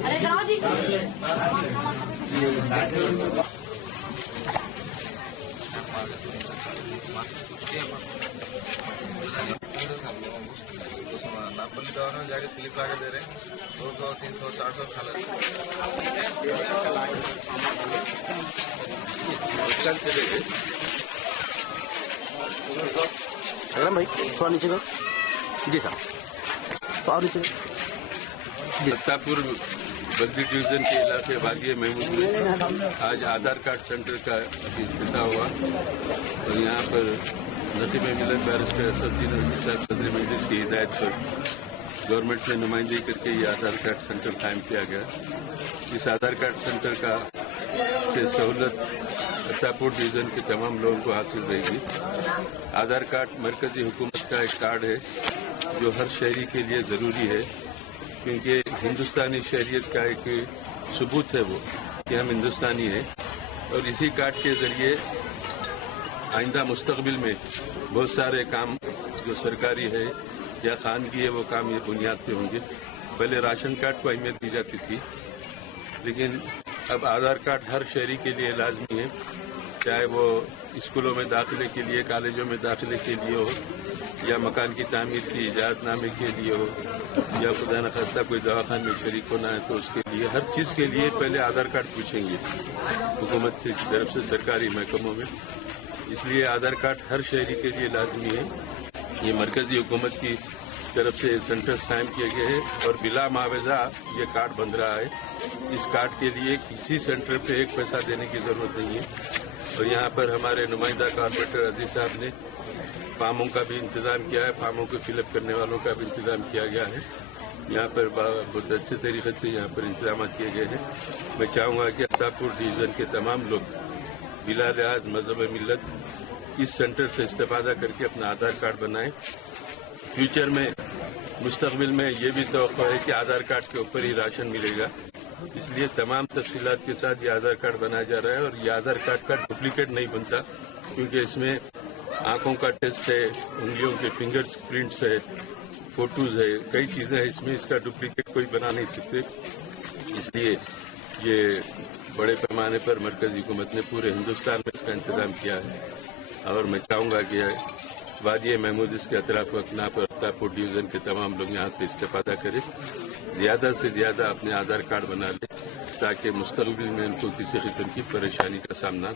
अरे जाओ जी। नागपल्ली दवा में जाके स्लिप ला के दे रहे हैं 200, 300, 400 खाला अगर भाई थोड़ा नीचे करो जी साहब, तो और नीचे सत्तापुर बद्री डिवीजन के इलाके बागी महमूद में आज आधार कार्ड सेंटर का इफ्तिताह हुआ और यहाँ पर नसीब मिलन बैरिस्टर असदुद्दीन ओवैसी साहब सदर मजलिस की हिदायत पर गवर्नमेंट ने नुमाइंदगी करके ये आधार कार्ड सेंटर कायम किया गया। इस आधार कार्ड सेंटर का से सहूलत सत्तापुर डिवीजन के तमाम लोगों को हासिल रहेगी। आधार कार्ड मरकजी हुकूमत का एक कार्ड है जो हर शहरी के लिए ज़रूरी है, क्योंकि हिंदुस्तानी शहरियत का एक सबूत है वो कि हम हिंदुस्तानी हैं। और इसी कार्ड के ज़रिए आइंदा मुस्तकबिल में बहुत सारे काम जो सरकारी है या खानगी है वो काम ये बुनियाद पे होंगे। पहले राशन कार्ड को अहमियत दी जाती थी, लेकिन अब आधार कार्ड हर शहरी के लिए लाजमी है, चाहे वो स्कूलों में दाखिले के लिए, कॉलेजों में दाखिले के लिए हो, या मकान की तामीर की इजाज़तनामे के लिए हो, या खुदा न खास्ता कोई दवाखाने में शरीक होना है तो उसके लिए, हर चीज़ के लिए पहले आधार कार्ड पूछेंगे हुकूमत की तरफ से सरकारी महकमों में। इसलिए आधार कार्ड हर शहरी के लिए लाजमी है। ये मरकजी हुकूमत की तरफ से सेंटर्स कायम किए गए हैं और बिला मुआवजा ये कार्ड बन रहा है। इस कार्ड के लिए किसी सेंटर पे एक पैसा देने की ज़रूरत नहीं है। और यहाँ पर हमारे नुमाइंदा कॉर्पोरेटर अजीज साहब ने फार्मों का भी इंतज़ाम किया है, फार्मों को फिलअप करने वालों का भी इंतज़ाम किया गया है। यहाँ पर बहुत अच्छे तरीके से यहाँ पर इंतजाम किए गए हैं। मैं चाहूँगा कि सत्तापुर डिवीज़न के तमाम लोग बिला लिहाज मजहब मिलत इस सेंटर से इस्तेफादा करके अपना आधार कार्ड बनाएं। फ्यूचर में मुस्तकबिल में ये भी तवक्को है कि आधार कार्ड के ऊपर ही राशन मिलेगा, इसलिए तमाम तफसीलात के साथ ये आधार कार्ड बनाया जा रहा है। और ये आधार कार्ड का डुप्लीकेट नहीं बनता, क्योंकि इसमें आंखों का टेस्ट है, उंगलियों के फिंगर प्रिंट्स है, फोटोज है, कई चीज़ें हैं इसमें, इसका डुप्लीकेट कोई बना नहीं सकते। इसलिए ये बड़े पैमाने पर मरकजी हुकूमत ने पूरे हिंदुस्तान में इसका इंतजाम किया है। और मैं चाहूँगा कि वादी महमूद इसके अतराफ अकनाफ और सत्तापुर डिवीज़न के तमाम लोग यहाँ से इस्तेफादा करें, ज़्यादा से ज़्यादा अपने आधार कार्ड बना लें, ताकि मुस्तकबिल में उनको किसी किस्म की परेशानी का सामना